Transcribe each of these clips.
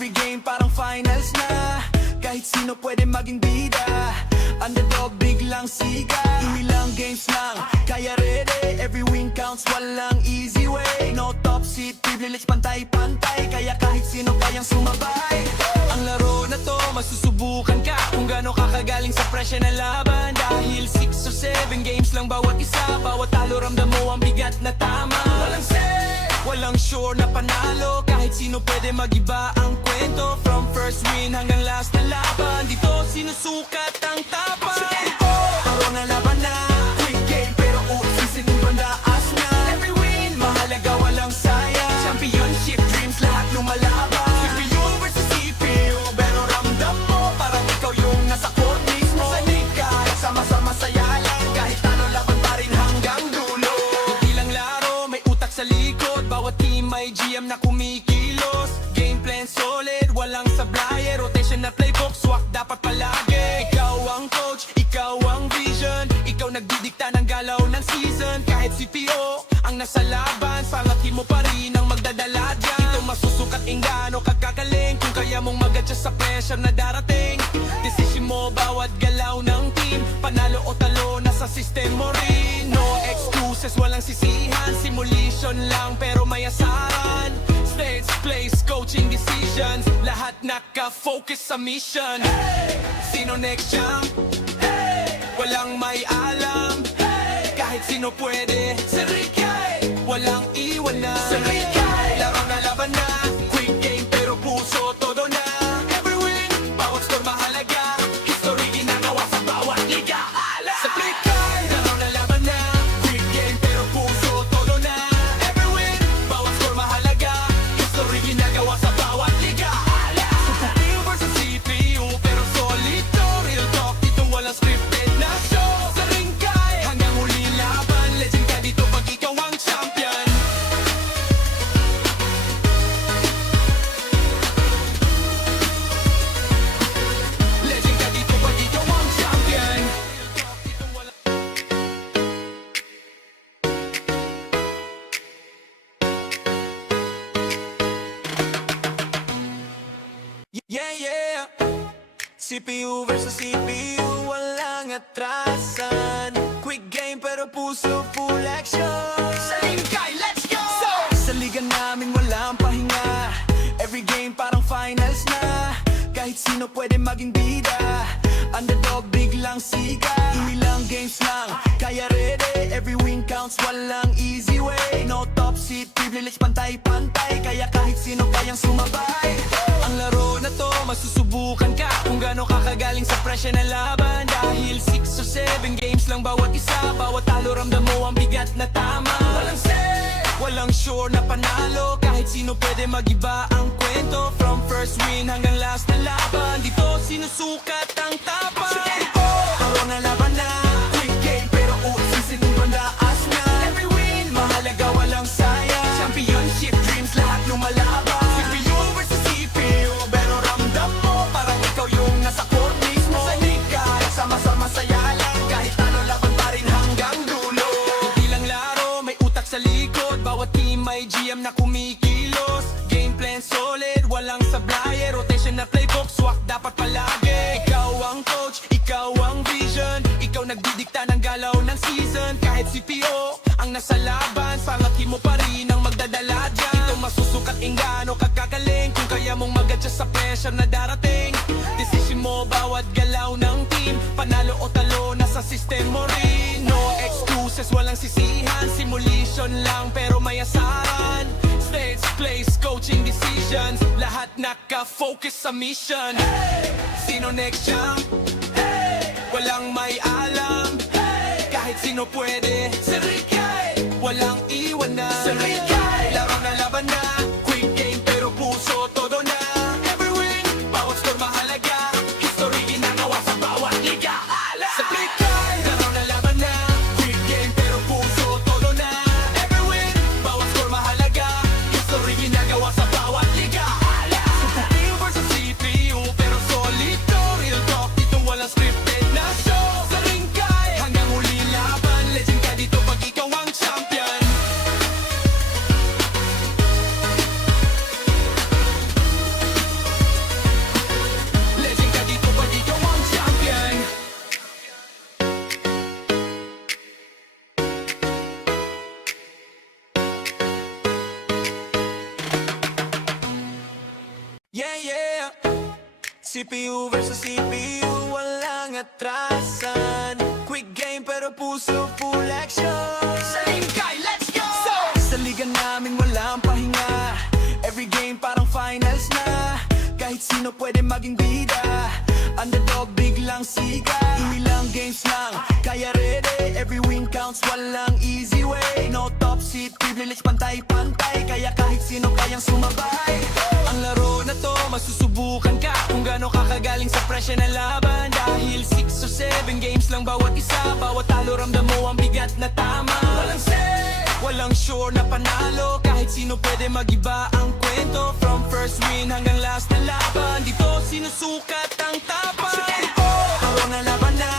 Every game parang finals na, kahit sino pwede maging bida. Underdog biglang siga, ilang games lang kaya ready. Every win counts, walang easy way. No top seat, privilege, pantay-pantay, kaya kahit sino kayang sumabay. Ang laro na to, masusubukan ka kung gaano kakagaling sa presya na laban. Dahil 6 or 7 games lang bawat isa, bawat talo ramdam mo ang bigat na tama. Walang say, walang sure na panalo, kahit sino pwede magiba ang kwento. From first win hanggang last na laban, dito sinusukat ang tapang. Taro na laban na, quick game pero usisin yung bandaas na. Every win, mahalaga walang sayang. Championship dreams, lahat lumalaban. CPU versus CPU, pero ramdam mo parang ikaw yung nasa court mismo. Sanig kahit sama-sama saya lang, kahit talo laban pa rin hanggang dulo. Hindi lang laro, may utak sa likod, bawat team may GM na kumikilos. Game plan solid, walang sablay, rotation na playbook, swak dapat palagi. Ikaw ang coach, ikaw ang vision, ikaw nagdidikta ng galaw ng season. Kahit CPO ang nasa laban, pangatin mo pa rin ang magdadala dyan. Ito masusukat ingano kagagaling, kung kaya mong mag-adjust sa pressure na darating. Decision mo bawat galaw ng team, panalo o talo nasa system mo rin. No excuses, walang sisihan, simulation lang pero may asaran. Stage, place, coaching decisions, lahat naka-focus sa mission. Sino next champ? Walang may alam, kahit sino pwede. Si Ricky, walang iwanan. Si Ricky, laro na laban na, quick game pero puso todo na. Every win, bawat score mahalaga, history ginagawa sa bawat liga. Si Ricky, laro na laban na, quick game pero puso todo na. Every win, bawat score mahalaga, history ginagawa sa bawat liga. CPU versus CPU, pero solid to, real talk, dito walang scripted na show. Sa ringkay, hanggang huli laban, legend ka dito pag ikaw ang champion. Legend ka dito pag ikaw ang champion. Yeah, yeah. CPU versus CPU, walang atrasan. Quick game pero puso full action. Sa ringkay, let's go! Sa liga namin walang pahinga, every game parang finals na, kahit sino pwede maging bida. Underdog biglang siga, ilang games lang kaya ready. Every win counts, walang easy way. No top seat, privilege, pantay-pantay, kaya kahit sino kayang sumabay. Ang laro na to, masusubukan ka kung gaano kakagaling sa presya na laban. Dahil 6 or 7 games lang bawat isa, bawat talo ramdam mo ang bigat na tama. Walang say, walang sure na panalo, kahit sino pwede magiba ang kwento. From first win hanggang last na laban, dito sinusukat ang tapang. Taro na laban na, quick game pero usisin yung bandaas na. Every win, mahalaga walang sayang. Championship dreams, lahat lumalaban. CPU versus CPU, pero ramdam mo parang ikaw yung nasa court mismo. Sanig kahit sama-sama saya lang, kahit talo laban pa rin hanggang dulo. Hindi lang laro, may utak sa likod, bawat team may GM na kumikilos. Game plan solid, walang sablay, rotation na playbook, swak dapat palagi. Ikaw ang coach, ikaw ang vision, ikaw nagdidikta ng galaw ng season. Kahit CPO ang nasa laban, pangatin mo pa rin ang magdadala dyan. Ito masusukat ingano kagagaling, kung kaya mong mag-adjust sa pressure na darating. Decision mo bawat galaw ng team, panalo o talo nasa system mo rin. No excuses, walang sisihan, simulation lang pero may asaran. Stage, place, coaching decisions, lahat naka-focus sa mission. Sino next champ? Walang may alam, kahit sino pwede. Si Ricky, walang iwanan. Si Ricky, laro na laban na, quick game pero puso todo na. Every win, bawat score mahalaga, history ginagawa sa bawat liga. Si Ricky, laro na laban na, quick game pero puso todo na. Every win, bawat score mahalaga, history ginagawa sa bawat liga. CPU versus CPU, pero solid to, real talk, dito walang scripted na show. Sa ringkay, hanggang huli laban, legend ka dito pag ikaw ang champion. Yeah, yeah. CPU versus CPU, walang atrasan. Quick game pero puso full action. Same guy, let's go! Sa liga namin walang pahinga. Every game parang finals na. Kahit sino pwede maging bida. Underdog biglang siga. Ilang games lang, kaya ready. Every win counts, walang easy way. No top seat, privilege pantay-pantay. Kaya kahit sino kayang sumabay. Ang laro na to, masusubukan ka kung gaano ka kagaling sa presya ng laban. Dahil 6 or 7 games lang bawat isa. Bawat talo ramdam mo ang bigat na tama. Walang say, walang sure na panalo. Kahit sino pwede magiba ang kwento. From first win hanggang last na laban, dito sinusukat ang tapan. Araw na laban na,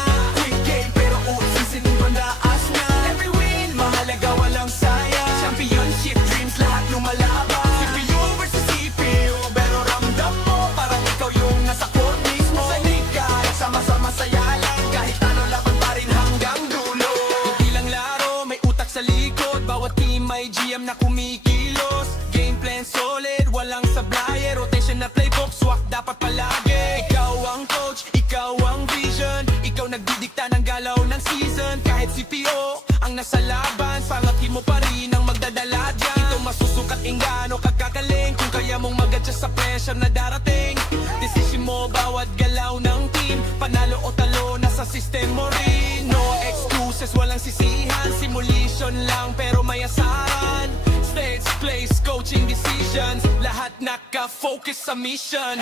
quick game pero usisin yung bandaas na. Every win, mahalaga walang sayang. Championship dreams, lahat lumalaban. CPU versus CPU, pero ramdam mo parang ikaw yung nasa court mismo. Sa liga, sama-sama saya lang. Kahit ano laban pa rin hanggang dulo. Hindi lang laro, may utak sa likod. Bawat team may GM na kumikilos. Game plan solid, walang sablay. Rotation na playbook, swak dapat palagi. Ikaw ang coach, ikaw ang vision. Ikaw nagdidikta ng galaw ng season. Kahit CPO ang nasa laban, pangatin mo pa rin ang magdadala dyan. Ito masusukat ingano kagkagaling. Kung kaya mong mag-adjust sa pressure na darating. Decision mo bawat galaw ng team. Panalo o talo, nasa system mo rin. No excuses, walang sisihan. Simulation lang pero may asaran. Stage, place, coaching decisions. Lahat naka-focus sa mission.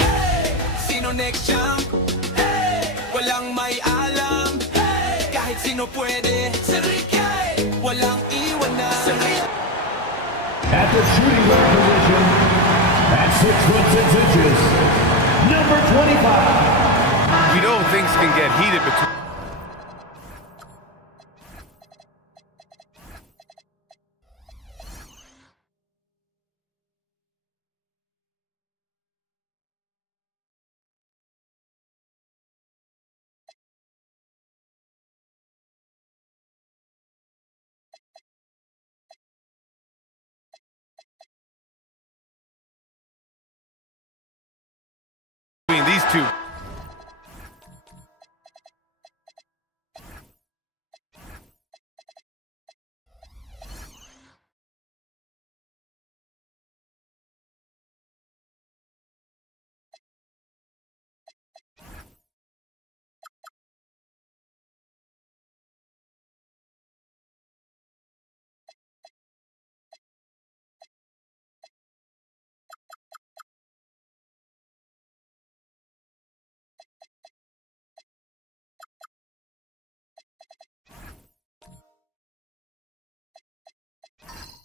Sino next champ? Walang may alam. Kahit sino pwede. Walang iwan na. At the shooting guard position, at 6 foot 6 inches, number 25. You know things can get heated between. Between these two.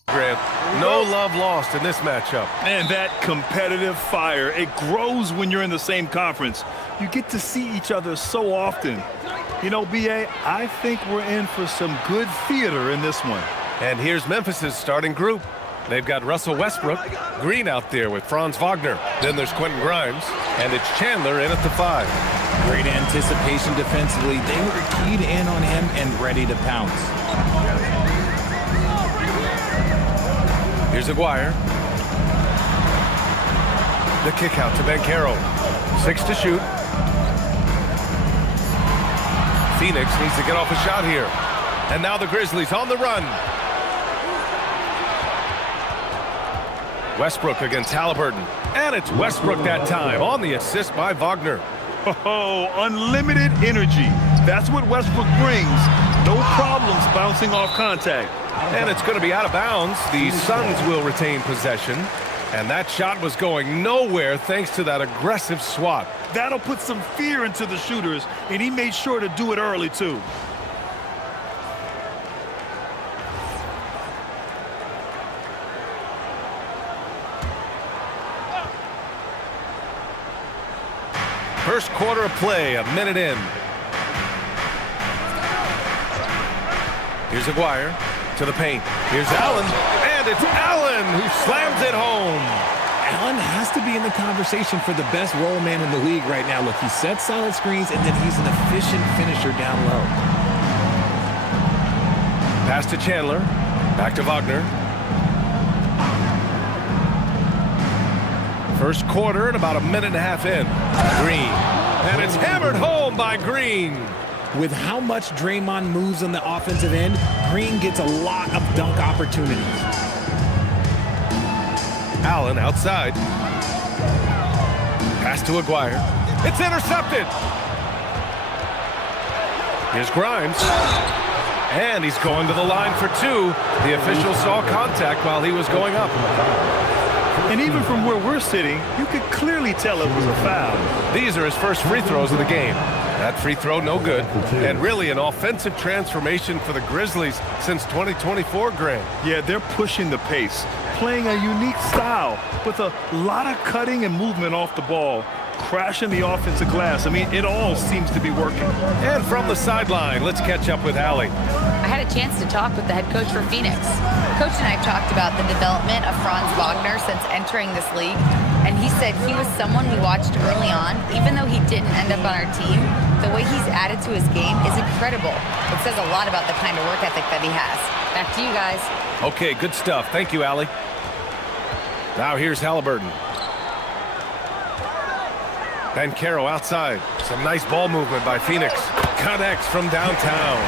Grant, no love lost in this matchup. And that competitive fire, it grows when you're in the same conference. You get to see each other so often. You know, BA, I think we're in for some good theater in this one. And here's Memphis's starting group. They've got Russell Westbrook, Green out there with Franz Wagner. Then there's Quentin Grimes, and it's Chandler in at the 5. Great anticipation defensively. They were keyed in on him and ready to pounce. Here's Aguirre. The kick out to Banchero. 6 to shoot. Phoenix needs to get off a shot here. And now the Grizzlies on the run. Westbrook against Halliburton. And it's Westbrook that time on the assist by Wagner. Oh, unlimited energy. That's what Westbrook brings. No problems bouncing off contact. And it's going to be out of bounds. The Suns will retain possession. And that shot was going nowhere thanks to that aggressive swat. That'll put some fear into the shooters, and he made sure to do it early, too. First quarter of play, a minute in. Here's Aguirre to the paint. Here's Allen, and it's Allen who slams it home. Allen has to be in the conversation for the best roll man in the league right now. Look, he sets solid screens, and then he's an efficient finisher down low. Pass to Chandler. Back to Wagner. First quarter and about a minute and a half in. Green. And it's hammered home by Green. With how much Draymond moves on the offensive end, Green gets a lot of dunk opportunities. Allen outside. Pass to Aguirre. It's intercepted. Here's Grimes. And he's going to the line for two. The official saw contact while he was going up. And even from where we're sitting, you could clearly tell it was a foul. These are his first free throws of the game. That free throw, no good. And really an offensive transformation for the Grizzlies since 2024, Grant. Yeah, they're pushing the pace, playing a unique style with a lot of cutting and movement off the ball, crashing the offensive glass. I mean, it all seems to be working. And from the sideline, let's catch up with Allie. I had a chance to talk with the head coach for Phoenix. Coach and I talked about the development of Franz Wagner since entering this league, and he said he was someone we watched early on. Even though he didn't end up on our team, the way he's added to his game is incredible. It says a lot about the kind of work ethic that he has. Back to you guys. Okay, good stuff. Thank you, Allie. Now here's Halliburton. Banchero outside. Some nice ball movement by Phoenix. Connects from downtown.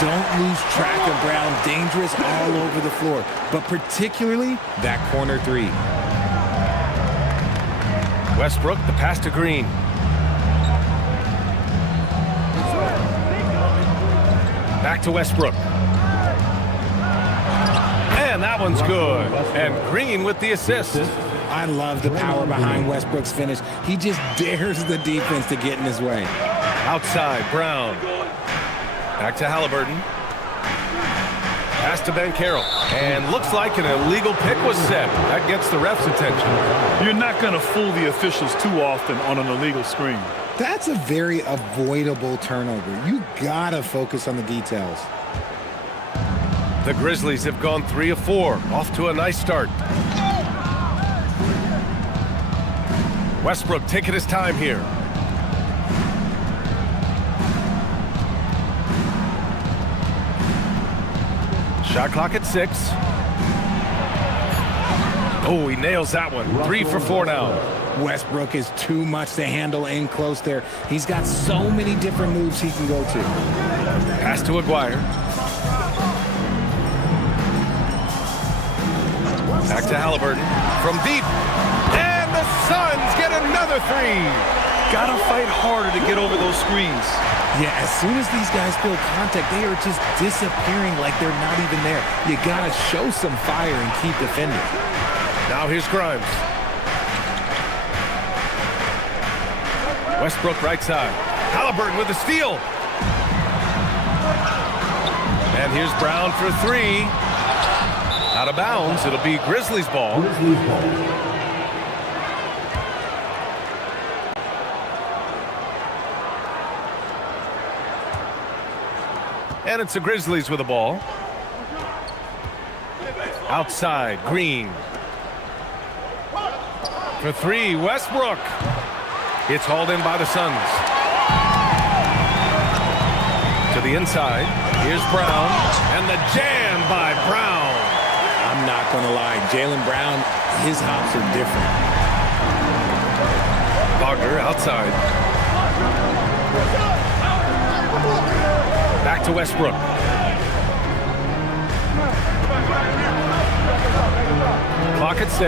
Don't lose track of Brown. Dangerous all over the floor, but particularly that corner three. Westbrook, the pass to Green. Back to Westbrook. And that one's good. And Green with the assist. I love the power behind Westbrook's finish. He just dares the defense to get in his way. Outside, Brown. Back to Halliburton. Pass to Banchero. And looks like an illegal pick was set. That gets the ref's attention. You're not going to fool the officials too often on an illegal screen. That's a very avoidable turnover. You gotta focus on the details. The Grizzlies have gone 3 of 4. Off to a nice start. Westbrook taking his time here. Shot clock at 6. Oh, he nails that one. 3 for 4 now. Westbrook is too much to handle in close there. He's got so many different moves he can go to. Pass to Aguirre. Back to Halliburton. From deep. And the Suns get another 3. Gotta fight harder to get over those screens. Yeah, as soon as these guys feel contact, they are just disappearing like they're not even there. You gotta show some fire and keep defending. Now here's Grimes. Westbrook right side. Halliburton with the steal. And here's Brown for 3. Out of bounds. It'll be Grizzlies ball. And it's the Grizzlies with the ball. Outside, Green. For 3, Westbrook. It's hauled in by the Suns. To the inside. Here's Brown. And the jam by Brown. I'm not going to lie. Jaylen Brown, his hops are different. Wagner outside. Back to Westbrook. Clock at 6.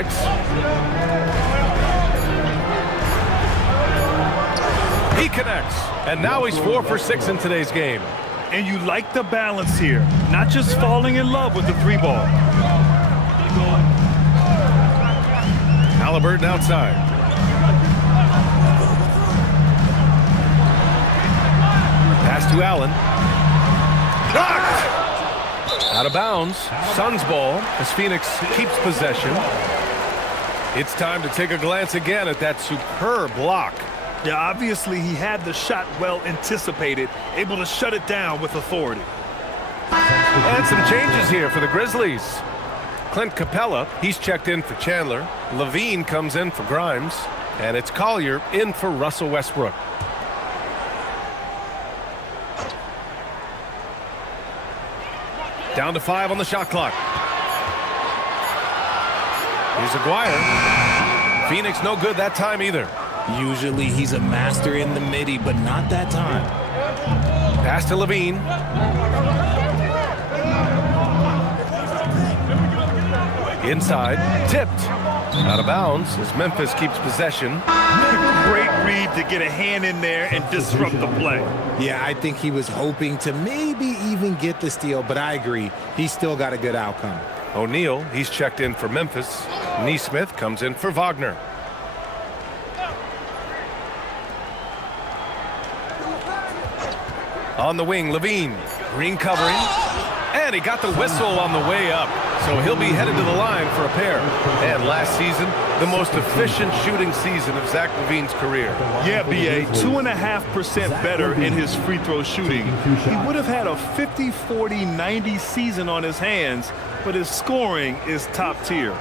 He connects. And now he's 4 for 6 in today's game. And you like the balance here, not just falling in love with the 3 ball. Halliburton outside. Pass to Allen. Blocked! Out of bounds. Suns ball as Phoenix keeps possession. It's time to take a glance again at that superb block. Yeah, obviously he had the shot well anticipated, able to shut it down with authority. And some changes here for the Grizzlies. Clint Capella, he's checked in for Chandler. Levine comes in for Grimes. And it's Collier in for Russell Westbrook. Down to 5 on the shot clock. Here's Aguirre. Phoenix no good that time either. Usually he's a master in the midi, but not that time. Pass to Levine. Inside, tipped. Out of bounds as Memphis keeps possession. Great read to get a hand in there and disrupt the play. Yeah, I think he was hoping to maybe even get the steal, but I agree. He's still got a good outcome. O'Neal, he's checked in for Memphis. Neesmith comes in for Wagner. On the wing, Levine. Green covering. And he got the whistle on the way up. So he'll be headed to the line for a pair. And last season, the most efficient shooting season of Zach LaVine's career. Yeah, B.A., 2.5% better in his free throw shooting. He would have had a 50-40-90 season on his hands, but his scoring is top tier.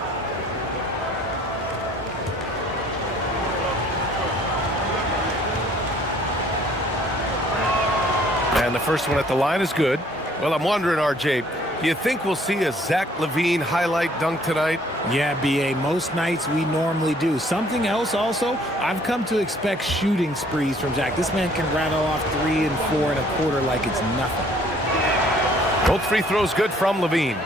And the first one at the line is good. Well, I'm wondering, RJ, do you think we'll see a Zach LaVine highlight dunk tonight? Yeah, B.A., most nights we normally do. Something else also, I've come to expect shooting sprees from Zach. This man can rattle off 3 and 4 and a quarter like it's nothing. Both free throws good from LaVine.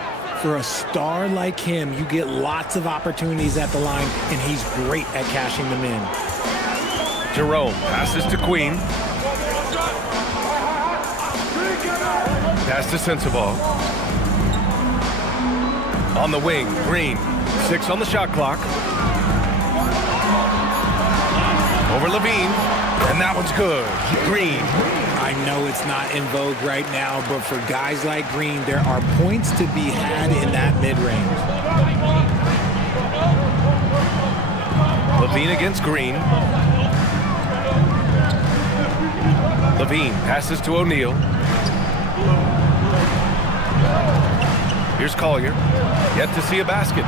For a star like him, you get lots of opportunities at the line, and he's great at cashing them in. Jerome passes to Queen. Pass to Sensabaugh. On the wing, Green. 6 on the shot clock. Over Levine. And that one's good. Green. I know it's not in vogue right now, but for guys like Green, there are points to be had in that mid-range. Levine against Green. Levine passes to O'Neal. Here's Collier. Yet to see a basket.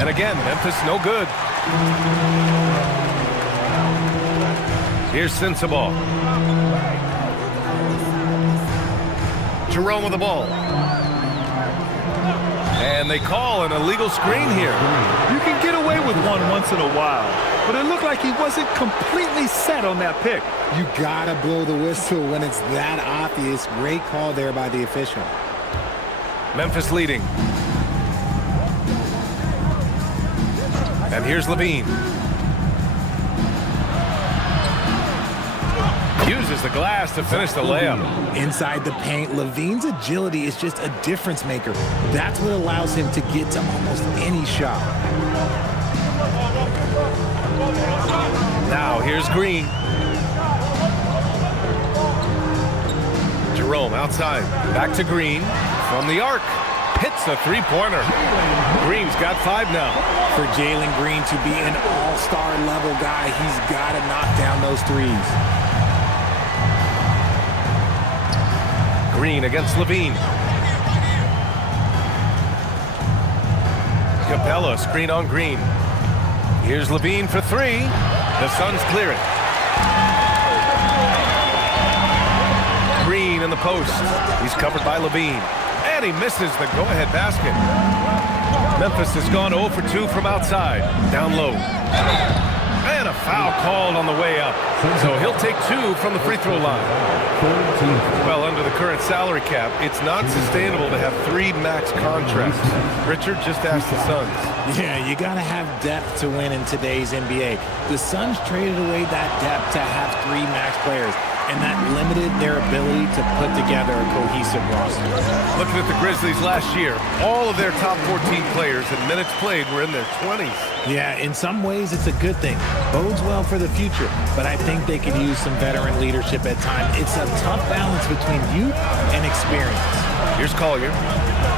And again, Memphis no good. Here's Sensabaugh. Jerome with the ball. And they call an illegal screen here. You can get away with one once in a while, but it looked like he wasn't completely set on that pick. You gotta blow the whistle when it's that obvious. Great call there by the official. Memphis leading. And here's Levine. Uses the glass to finish the layup. Inside the paint, Levine's agility is just a difference maker. That's what allows him to get to almost any shot. Now here's Green. Jerome outside. Back to Green. From the arc. Hits a three-pointer. Green's got 5 now. For Jalen Green to be an all-star level guy, he's got to knock down those threes. Green against Levine. Capella, screen on Green. Here's Levine for 3. The Suns clear it. Green in the post. He's covered by Levine. And he misses the go-ahead basket. Memphis has gone 0 for 2 from outside. Down low. And a foul called on the way up. So he'll take 2 from the free throw line. Well, under the current salary cap, it's not sustainable to have 3 max contracts. Richard just asked the Suns. Yeah, you got to have depth to win in today's NBA. The Suns traded away that depth to have 3 max players, and that limited their ability to put together a cohesive roster. Looking at the Grizzlies last year, all of their top 14 players in minutes played were in their 20s. Yeah, in some ways it's a good thing. Bodes well for the future, but I think they could use some veteran leadership at times. It's a tough balance between youth and experience. Here's Collier.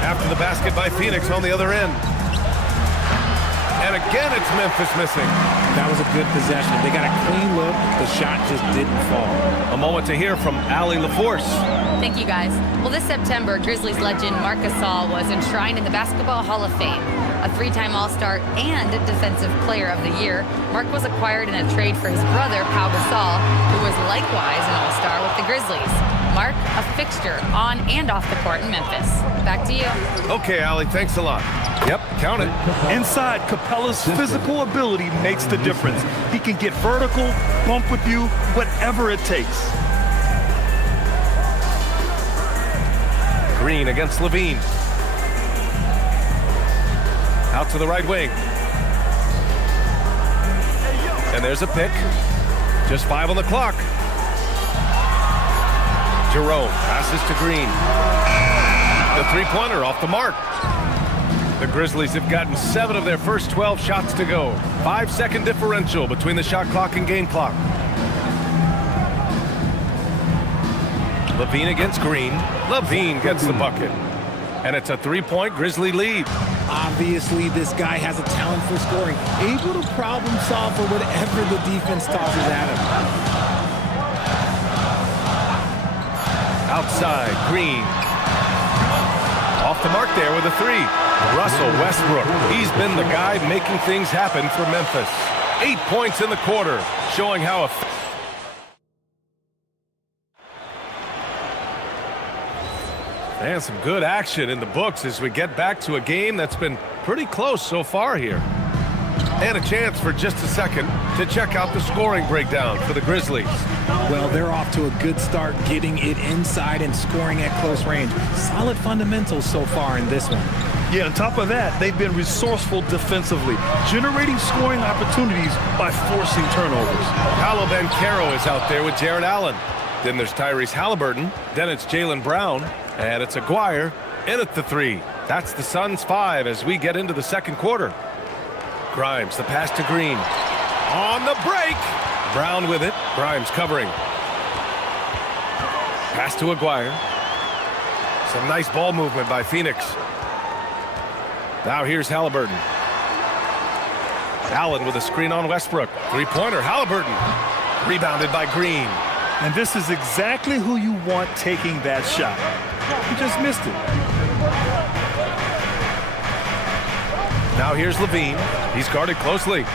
After the basket by Phoenix on the other end. And again, it's Memphis missing. That was a good possession. They got a clean look. The shot just didn't fall. A moment to hear from Allie LaForce. Thank you, guys. Well, this September, Grizzlies legend Marc Gasol was enshrined in the Basketball Hall of Fame. A 3-time All-Star and Defensive Player of the Year, Marc was acquired in a trade for his brother, Pau Gasol, who was likewise an All-Star with the Grizzlies. Mark, a fixture on and off the court in Memphis. Back to you. Okay, Allie, thanks a lot. Yep, count it. Inside, Capella's physical ability makes the difference. He can get vertical, bump with you, whatever it takes. Green against Levine. Out to the right wing. And there's a pick. Just 5 on the clock. Jerome passes to Green. The three-pointer off the mark. The Grizzlies have gotten 7 of their first 12 shots to go. 5-second differential between the shot clock and game clock. Levine against Green. Levine gets the bucket. And it's a 3-point Grizzly lead. Obviously, this guy has a talent for scoring, able to problem solve for whatever the defense tosses at him. Outside, Green. Off the mark there with a 3. Russell Westbrook. He's been the guy making things happen for Memphis. 8 points in the quarter, showing how and some good action in the books as we get back to a game that's been pretty close so far here. And a chance for just a second to check out the scoring breakdown for the Grizzlies. Well, they're off to a good start getting it inside and scoring at close range. Solid fundamentals so far in this one. Yeah, on top of that, they've been resourceful defensively, generating scoring opportunities by forcing turnovers. Paolo Banchero is out there with Jared Allen. Then there's Tyrese Halliburton. Then it's Jaylen Brown. And it's Aguirre in at the 3. That's the Suns' 5 as we get into the second quarter. Grimes, the pass to Green. On the break. Brown with it. Grimes covering. Pass to Aguirre. Some nice ball movement by Phoenix. Now here's Halliburton. Allen with a screen on Westbrook. Three-pointer, Halliburton. Rebounded by Green. And this is exactly who you want taking that shot. He just missed it. Now here's Levine. He's guarded closely.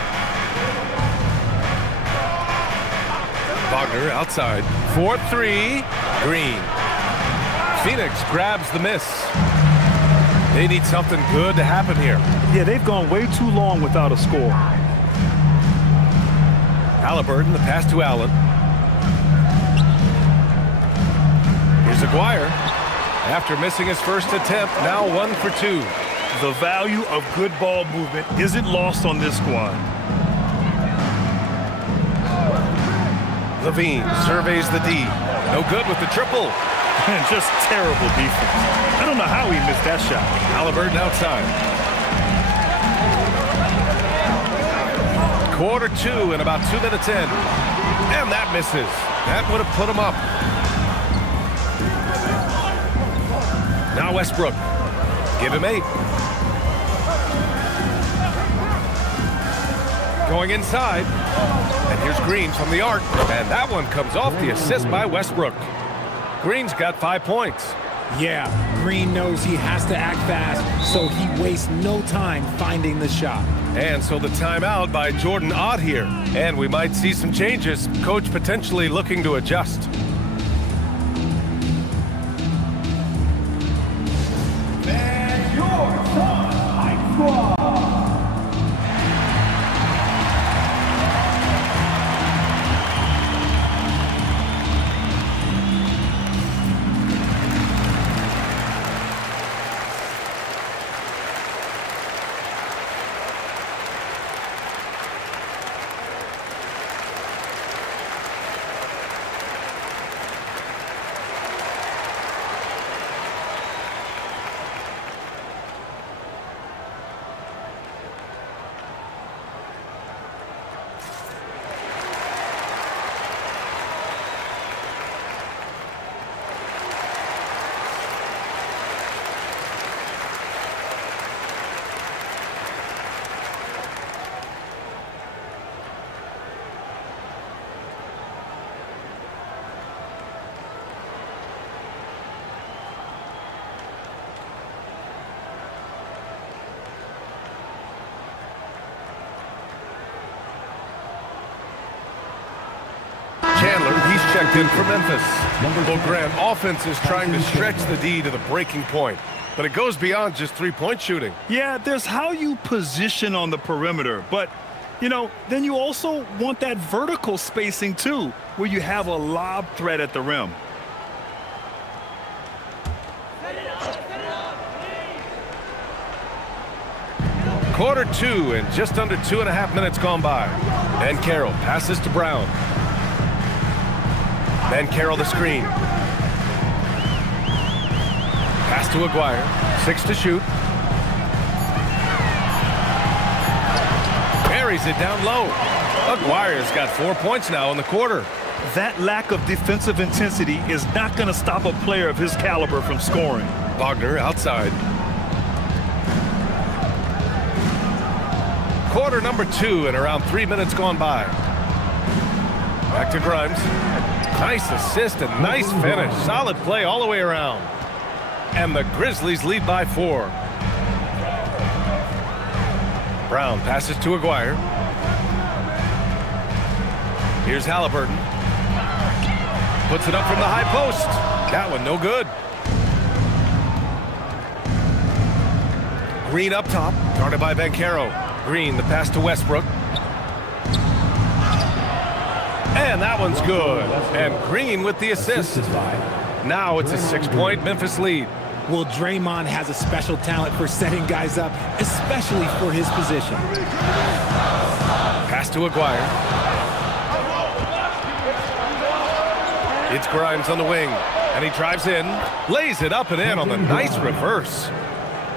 Wagner outside. 4-3. Green. Phoenix grabs the miss. They need something good to happen here. Yeah, they've gone way too long without a score. Halliburton, the pass to Allen. Here's Aguirre. After missing his first attempt, now 1 for 2. The value of good ball movement isn't lost on this squad. Levine surveys the D. No good with the triple. And just terrible defense. I don't know how he missed that shot. Halliburton outside. Quarter 2 and about 2 minutes in. And that misses. That would have put him up. Now Westbrook. Give him 8. Going inside. And here's Green from the arc. And that one comes off the assist by Westbrook. Green's got 5 points. Yeah, Green knows he has to act fast, so he wastes no time finding the shot. And so the timeout by Jordan Ott here. And we might see some changes. Coach potentially looking to adjust. And your High Squad. checked in for Memphis. Well, Grant, offense is trying to stretch the D to the breaking point, but it goes beyond just three-point shooting. Yeah, there's how you position on the perimeter, but, you know, then you also want that vertical spacing too, where you have a lob threat at the rim. Quarter two and just under 2.5 minutes gone by. Ben Carroll passes to Brown. Ben Carroll the screen. Pass to Aguirre. 6 to shoot. Buries it down low. Aguirre's got 4 points now in the quarter. That lack of defensive intensity is not going to stop a player of his caliber from scoring. Wagner outside. Quarter number 2 and around 3 minutes gone by. Back to Grimes. Nice assist and nice finish. Solid play all the way around. And the Grizzlies lead by 4. Brown passes to Aguirre. Here's Halliburton. Puts it up from the high post. That one no good. Green up top, guarded by Ben Carroll. Green, the pass to Westbrook. And that one's good. And Green with the assist. Now it's a 6-point Memphis lead. Well, Draymond has a special talent for setting guys up, especially for his position. Pass to Aguirre. It's Grimes on the wing. And he drives in, lays it up and in on the nice reverse.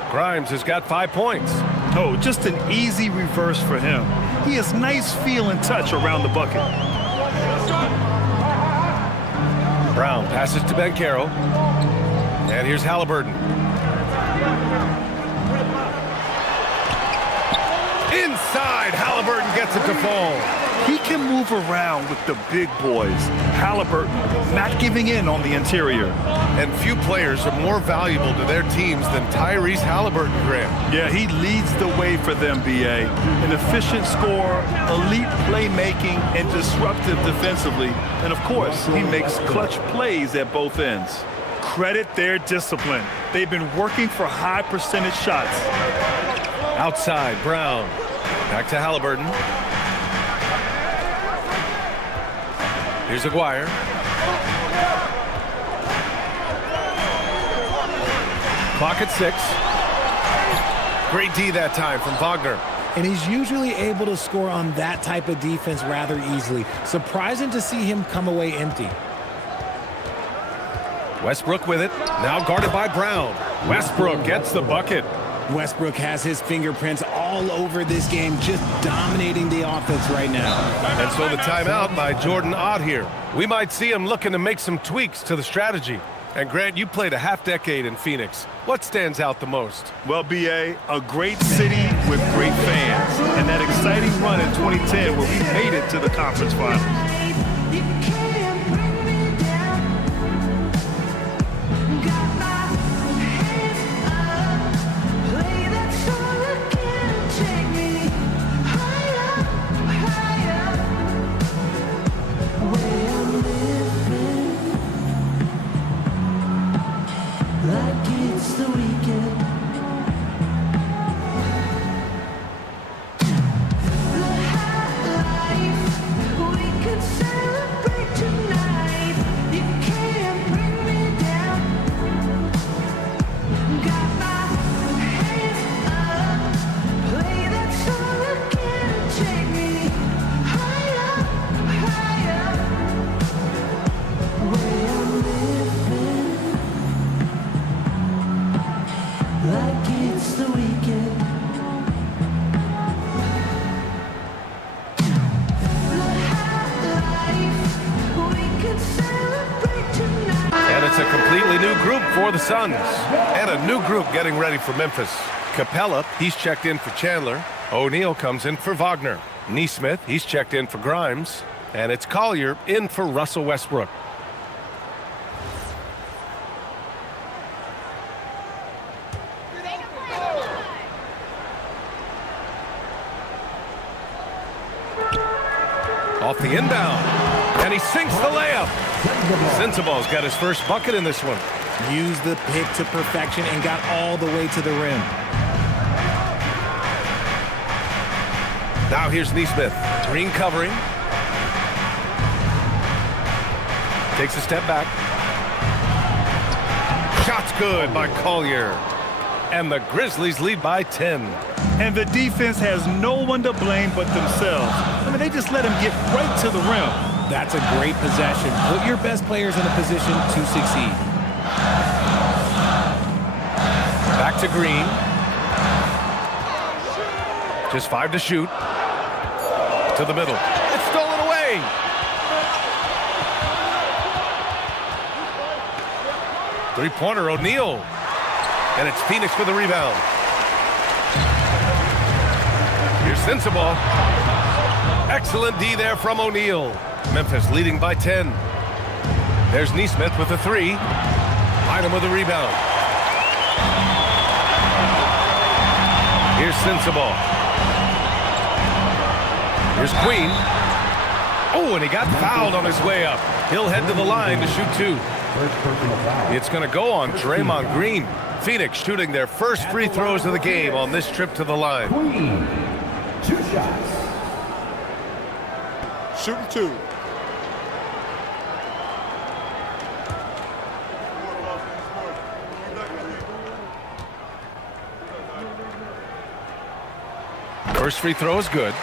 Grimes has got 5 points. Oh, just an easy reverse for him. He has nice feel and touch around the bucket. Brown passes to Ben Carroll. And here's Halliburton. Inside, Halliburton gets it to fall. He can move around with the big boys. Halliburton not giving in on the interior. And few players are more valuable to their teams than Tyrese Halliburton, Grant. Yeah, he leads the way for them, B.A. An efficient scorer, elite playmaking, and disruptive defensively. And, of course, he makes clutch plays at both ends. Credit their discipline. They've been working for high percentage shots. Outside, Brown. Back to Halliburton. Here's Aguirre. Clock at 6. Great D that time from Wagner. And he's usually able to score on that type of defense rather easily. Surprising to see him come away empty. Westbrook with it. Now guarded by Brown. Westbrook gets the bucket. Westbrook has his fingerprints all over this game, just dominating the offense right now. And so the timeout by Jordan Ott here. We might see him looking to make some tweaks to the strategy. And Grant, you played a half-decade in Phoenix. What stands out the most? Well, B.A., a great city with great fans. And that exciting run in 2010 where we made it to the conference finals. It's a completely new group for the Suns. And a new group getting ready for Memphis. Capella, he's checked in for Chandler. O'Neal comes in for Wagner. Neesmith, he's checked in for Grimes. And it's Collier in for Russell Westbrook. Off the inbound. And he sinks the layup. Sensabaugh's got his first bucket in this one. Used the pick to perfection and got all the way to the rim. Now here's Neesmith. Green covering. Takes a step back. Shot's good by Collier. And the Grizzlies lead by 10. And the defense has no one to blame but themselves. I mean, they just let him get right to the rim. That's a great possession. Put your best players in a position to succeed. Back to Green. Just 5 to shoot. To the middle. It's stolen away. Three-pointer, O'Neal. And it's Phoenix with the rebound. Here's Sensabaugh. Excellent D there from O'Neal. Memphis leading by 10. There's Neesmith with the 3. Bynum with the rebound. Here's Sensabaugh. Here's Queen. Oh, and he got fouled on his way up. He'll head to the line to shoot 2. It's going to go on Draymond Green. Phoenix shooting their first free throws of the game on this trip to the line. Queen, 2 shots. Shooting 2. First free throw is good.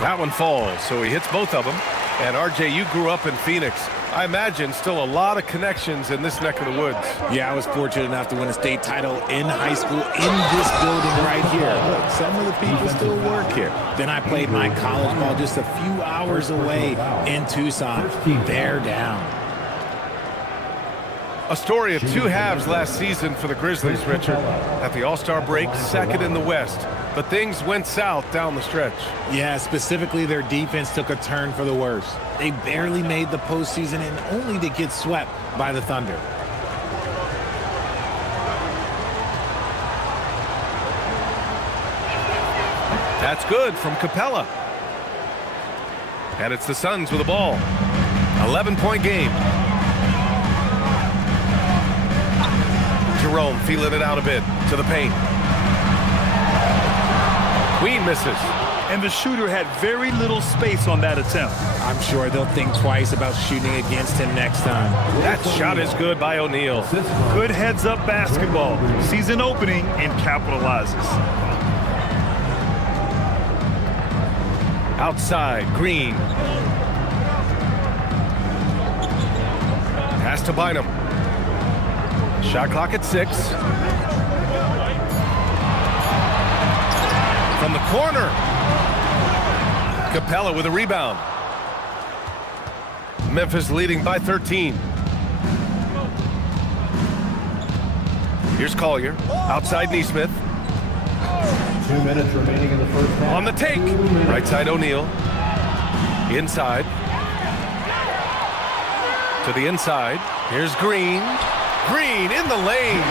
That one falls, so he hits both of them. And RJ, you grew up in Phoenix. I imagine still a lot of connections in this neck of the woods. Yeah, I was fortunate enough to win a state title in high school in this building right here. Look, some of the people still work here. Then I played my college ball just a few hours away in Tucson. They're down. A story of 2 halves last season for the Grizzlies, Richard. At the All-Star break, second in the West. But things went south down the stretch. Yeah, specifically their defense took a turn for the worse. They barely made the postseason and only to get swept by the Thunder. That's good from Capella. And it's the Suns with the ball. 11-point game. Jerome feeling it out a bit to the paint. Queen misses. And the shooter had very little space on that attempt. I'm sure they'll think twice about shooting against him next time. That shot is good by O'Neal. Good heads-up basketball. Season opening and capitalizes. Outside, Green. Pass to Bynum. Shot clock at 6. From the corner. Capella with a rebound. Memphis leading by 13. Here's Collier. Outside Neesmith. 2 minutes remaining in the first half. On the take. Right side O'Neal. Inside. To the inside. Here's Green. Green in the lane.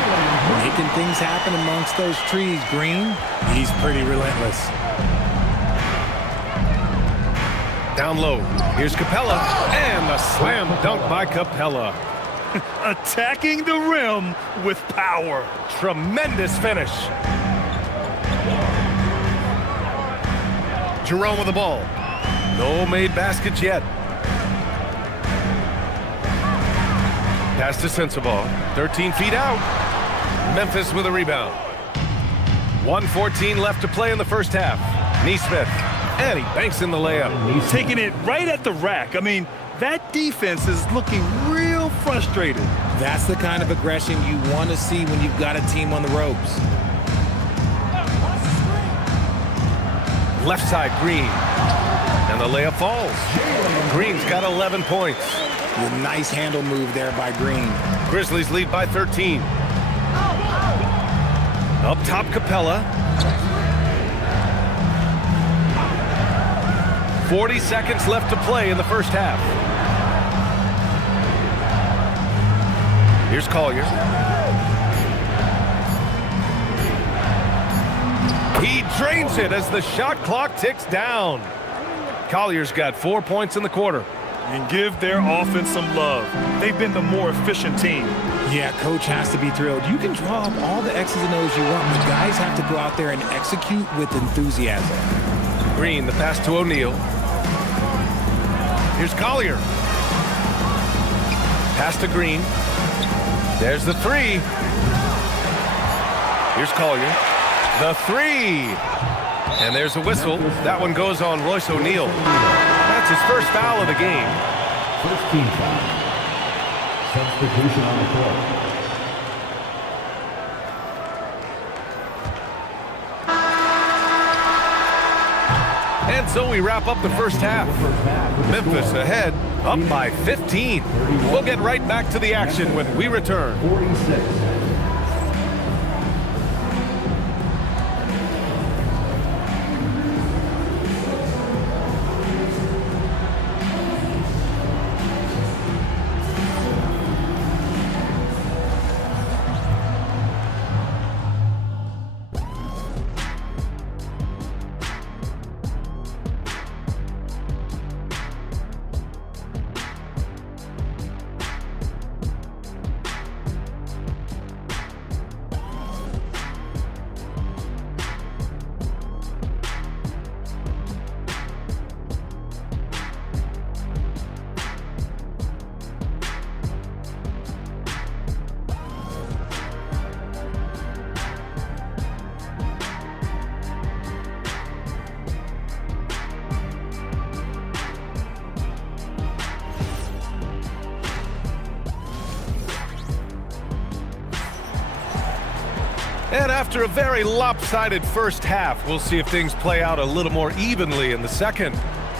Making things happen amongst those trees, Green. He's pretty relentless. Down low. Here's Capella. And a slam dunk by Capella. Attacking the rim with power. Tremendous finish. Jerome with the ball. No made baskets yet. Pass to Sensabaugh. 13 feet out. Memphis with a rebound. 1:14 left to play in the first half. Neesmith. And he banks in the layup. Taking it right at the rack. I mean, that defense is looking real frustrated. That's the kind of aggression you want to see when you've got a team on the ropes. Left side, Green. And the layup falls. Green's got 11 points. A nice handle move there by Green. Grizzlies lead by 13. Up top, Capella. 40 seconds left to play in the first half. Here's Collier. He drains it as the shot clock ticks down. Collier's got 4 points in the quarter. And give their offense some love. They've been the more efficient team. Yeah, coach has to be thrilled. You can draw up all the X's and O's you want, but guys have to go out there and execute with enthusiasm. Green, the pass to O'Neal. Here's Collier. Pass to Green. There's the three. Here's Collier. The three. And there's a whistle. That one goes on Royce O'Neal. That's his first foul of the game. First team foul. Substitution on the court. And so we wrap up the first half. Memphis ahead, up by 15. We'll get right back to the action when we return. 46. And after a very lopsided first half, we'll see if things play out a little more evenly in the second.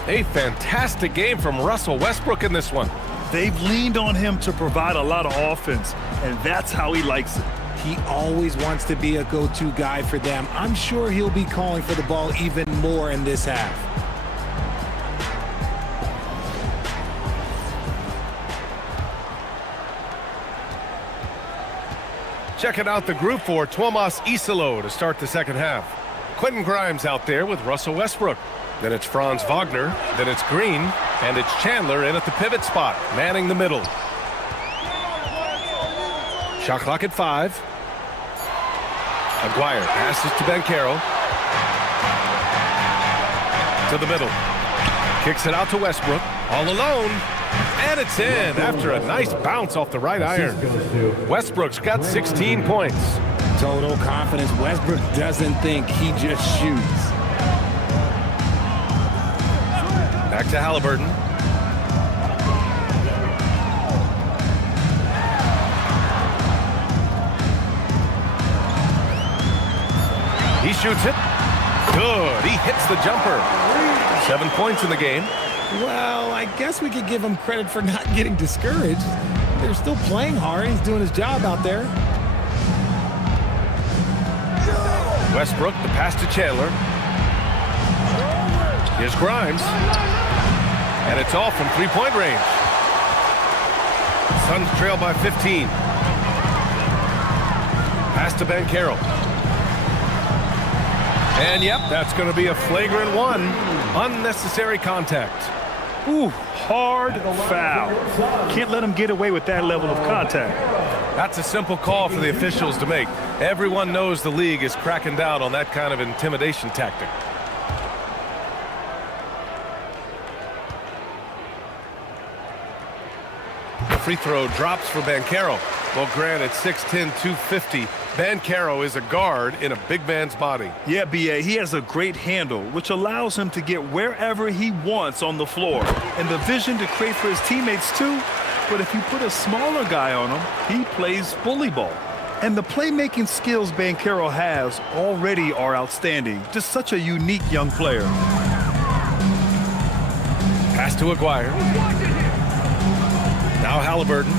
A fantastic game from Russell Westbrook in this one. They've leaned on him to provide a lot of offense, and that's how he likes it. He always wants to be a go-to guy for them. I'm sure he'll be calling for the ball even more in this half. Checking out the group for Tuomas Isalo to start the second half. Quentin Grimes out there with Russell Westbrook. Then it's Franz Wagner. Then it's Green. And it's Chandler in at the pivot spot, manning the middle. Shot clock at 5. Aguirre passes to Banchero. To the middle. Kicks it out to Westbrook. All alone. And it's in after a nice bounce off the right iron. Westbrook's got 16 points. Total confidence. Westbrook doesn't think, he just shoots. Back to Halliburton. He shoots it. Good. He hits the jumper. 7 points in the game. Well, I guess we could give him credit for not getting discouraged. They're still playing hard. He's doing his job out there. Westbrook, the pass to Chandler. Here's Grimes. And it's all from three-point range. Suns trail by 15. Pass to Banchero. And yep, that's going to be a flagrant one. Unnecessary contact. Ooh, hard foul. Can't let him get away with that level of contact. That's a simple call for the officials to make. Everyone knows the league is cracking down on that kind of intimidation tactic. The free throw drops for Banchero. Well, granted, 6'10", 250. Banchero is a guard in a big man's body. Yeah, B.A., he has a great handle, which allows him to get wherever he wants on the floor. And the vision to create for his teammates, too. But if you put a smaller guy on him, he plays bully ball. And the playmaking skills Banchero has already are outstanding. Just such a unique young player. Pass to Aguirre. Now Halliburton.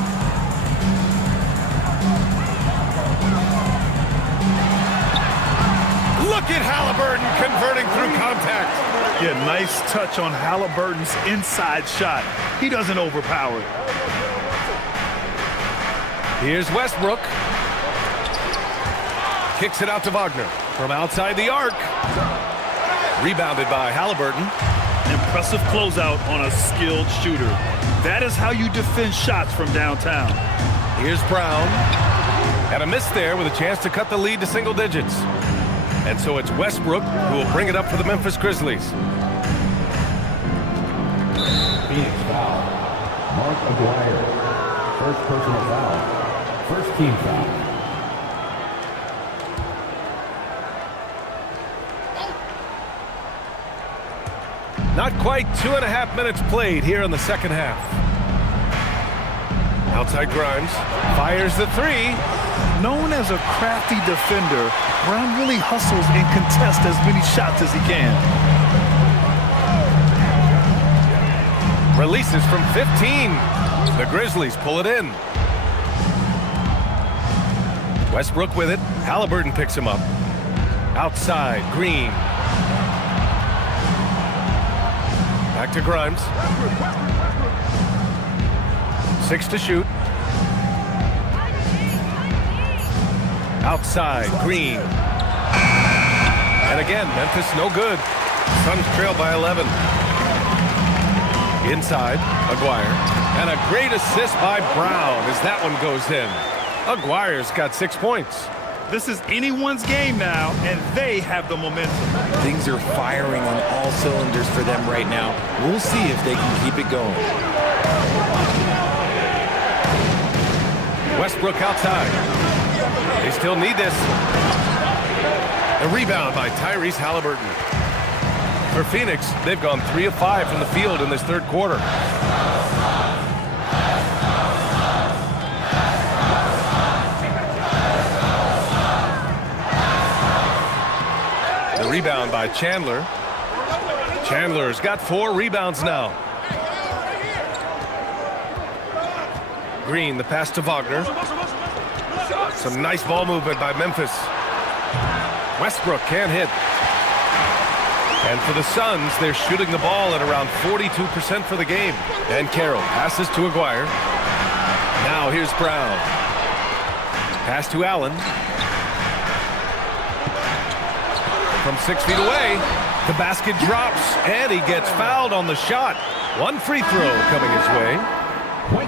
Look at Halliburton converting through contact. Yeah, nice touch on Halliburton's inside shot. He doesn't overpower it. Here's Westbrook. Kicks it out to Wagner from outside the arc. Rebounded by Halliburton. Impressive closeout on a skilled shooter. That is how you defend shots from downtown. Here's Brown. And a miss there with a chance to cut the lead to single digits. And so it's Westbrook who will bring it up for the Memphis Grizzlies. Phoenix foul. Mark Aguirre. First personal foul. First team foul. Not quite 2.5 minutes played here in the second half. Outside Grimes. Fires the three. Known as a crafty defender, Brown really hustles and contests as many shots as he can. Releases from 15. The Grizzlies pull it in. Westbrook with it. Halliburton picks him up. Outside, Green. Back to Grimes. 6 to shoot. Outside, Green. And again, Memphis no good. Suns trail by 11. Inside, Aguirre. And a great assist by Brown as that one goes in. Aguirre's got 6 points. This is anyone's game now, and they have the momentum. Things are firing on all cylinders for them right now. We'll see if they can keep it going. Westbrook outside. They still need this. A rebound by Tyrese Halliburton. For Phoenix, they've gone 3 of 5 from the field in this third quarter. The rebound by Chandler. Chandler's got 4 rebounds now. Green, the pass to Wagner. Some nice ball movement by Memphis. Westbrook can't hit. And for the Suns, they're shooting the ball at around 42% for the game. And Carroll passes to Aguirre. Now here's Brown. Pass to Allen. From 6 feet away, the basket drops, and he gets fouled on the shot. 1 free throw coming his way.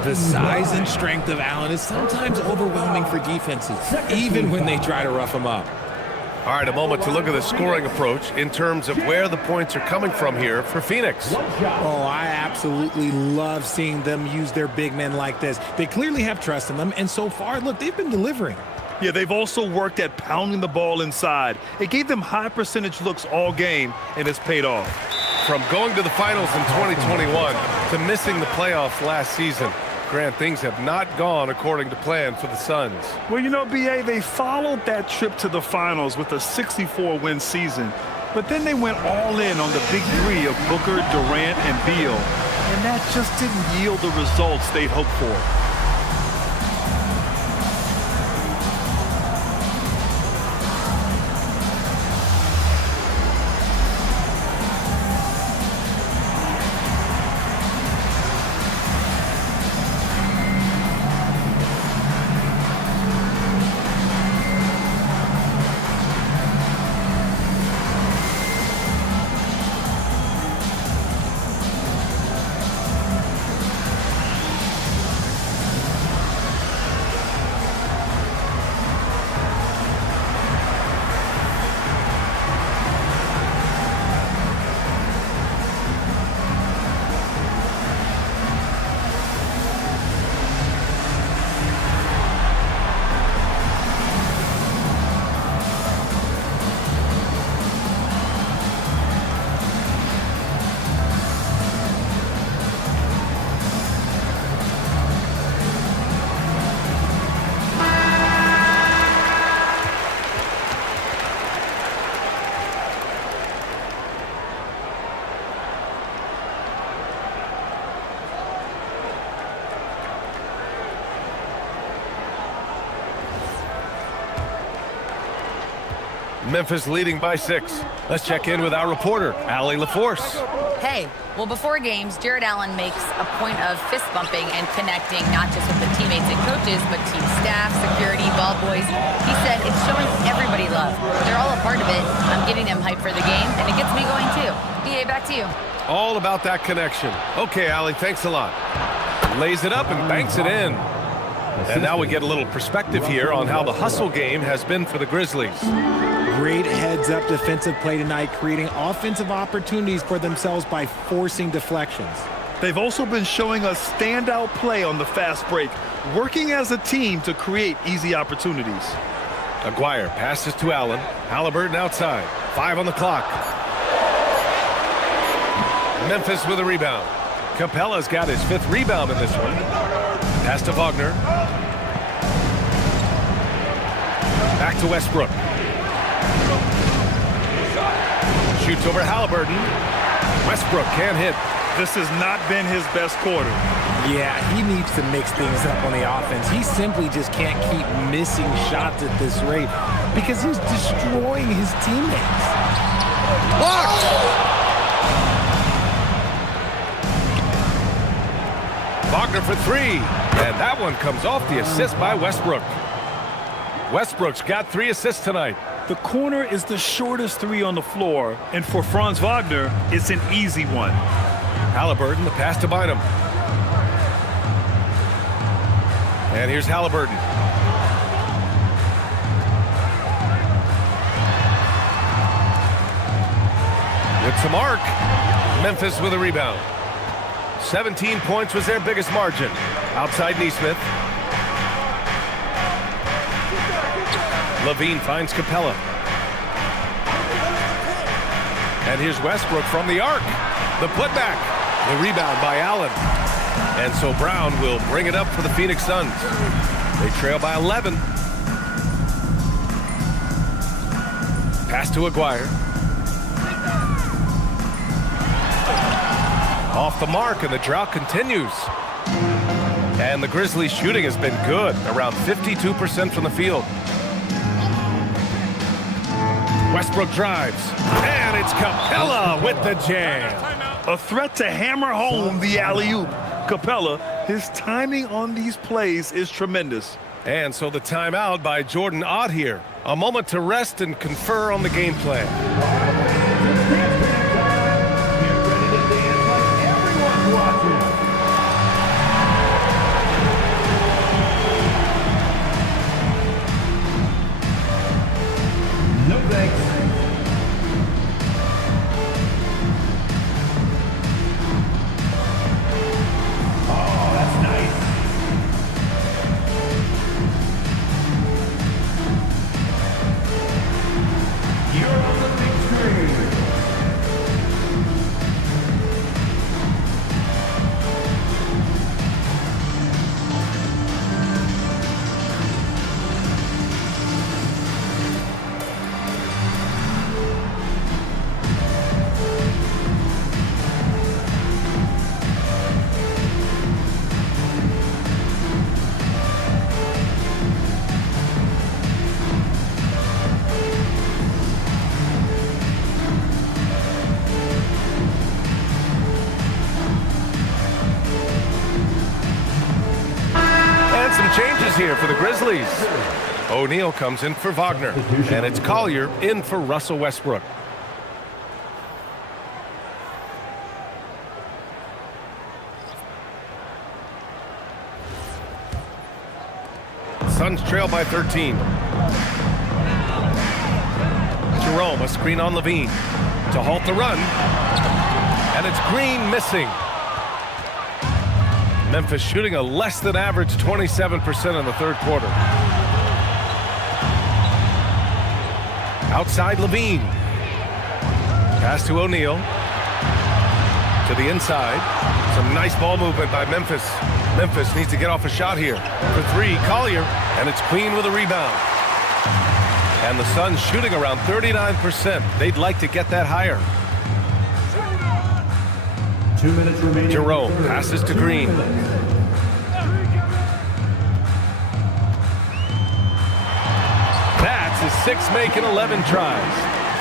The size and strength of Allen is sometimes overwhelming for defenses, even when they try to rough him up. All right, a moment to look at the scoring approach in terms of where the points are coming from here for Phoenix. Oh, I absolutely love seeing them use their big men like this. They clearly have trust in them, and so far, look, they've been delivering. Yeah, they've also worked at pounding the ball inside. It gave them high percentage looks all game, and it's paid off. From going to the finals in 2021 to missing the playoffs last season, Grant, things have not gone according to plan for the Suns. Well, you know, B.A., they followed that trip to the finals with a 64-win season. But then they went all in on the big three of Booker, Durant, and Beal. And that just didn't yield the results they'd hoped for. Memphis leading by 6. Let's check in with our reporter, Allie LaForce. Hey, well, before games, Jared Allen makes a point of fist bumping and connecting not just with the teammates and coaches, but team staff, security, ball boys. He said it's showing everybody love. They're all a part of it. I'm getting them hyped for the game, and it gets me going too. BA, back to you. All about that connection. Okay, Allie, thanks a lot. Lays it up and banks it in. And now we get a little perspective here on how the hustle game has been for the Grizzlies. Great heads-up defensive play tonight, creating offensive opportunities for themselves by forcing deflections. They've also been showing us standout play on the fast break, working as a team to create easy opportunities. Aguirre passes to Allen. Halliburton outside. 5 on the clock. Memphis with a rebound. Capella's got his 5th rebound in this one. Pass to Wagner. Back to Westbrook. Shoots over Halliburton. Westbrook can't hit. This has not been his best quarter. Yeah, he needs to mix things up on the offense. He simply just can't keep missing shots at this rate because he's destroying his teammates. Blocked! Wagner for 3, and that one comes off the assist by Westbrook. Westbrook's got 3 assists tonight. The corner is the shortest 3 on the floor, and for Franz Wagner, it's an easy one. Halliburton, the pass to Bynum. And here's Halliburton. With some arc, Memphis with a rebound. 17 points was their biggest margin. Outside Neesmith. Levine finds Capella. And here's Westbrook from the arc. The putback. The rebound by Allen. And so Brown will bring it up for the Phoenix Suns. They trail by 11. Pass to Aguirre. Off the mark, and the drought continues. And the Grizzlies' shooting has been good, around 52% from the field. Westbrook drives, and it's Capella with the jam. A threat to hammer home the alley-oop. Capella, his timing on these plays is tremendous. And so the timeout by Jordan Ott here. A moment to rest and confer on the game plan. No thanks. Oh, that's nice. You're on the big screen. Changes here for the Grizzlies. O'Neal comes in for Wagner, and it's Collier in for Russell Westbrook. Suns trail by 13. Jerome, a screen on Levine to halt the run, and it's Green missing. Memphis shooting a less than average 27% in the third quarter. Outside Levine. Pass to O'Neal. To the inside. Some nice ball movement by Memphis. Memphis needs to get off a shot here. For 3, Collier, and it's Queen with a rebound. And the Suns shooting around 39%. They'd like to get that higher. 2 minutes remaining. Jerome passes to Green. That's his 6 make in 11 tries.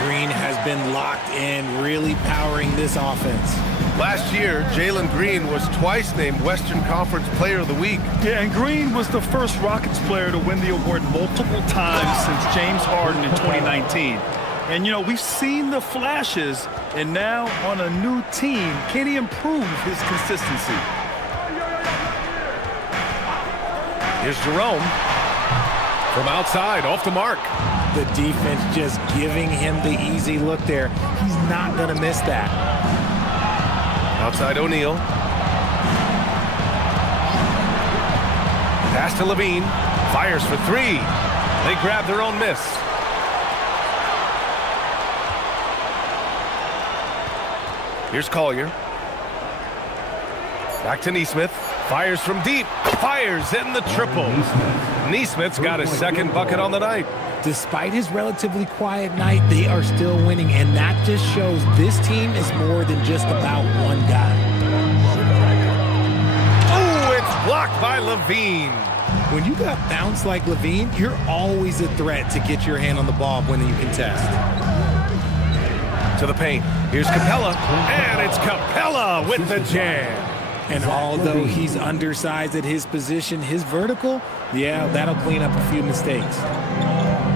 Green has been locked in, really powering this offense. Last year, Jalen Green was twice named Western Conference Player of the Week. Yeah, and Green was the first Rockets player to win the award multiple times since James Harden in 2019. And, you know, we've seen the flashes, and now on a new team, can he improve his consistency? Here's Jerome. From outside, off the mark. The defense just giving him the easy look there. He's not going to miss that. Outside O'Neal. Pass to Levine. Fires for 3. They grab their own miss. Here's Collier. Back to Neesmith. Fires from deep. Fires in the triple. Neesmith's got his second bucket on the night. Despite his relatively quiet night, they are still winning, and that just shows this team is more than just about one guy. Oh, it's blocked by Levine. When you got bounce like Levine, you're always a threat to get your hand on the ball when you contest. To the paint. Here's Capella, and it's Capella with the jam. And although he's undersized at his position, his vertical, yeah, that'll clean up a few mistakes.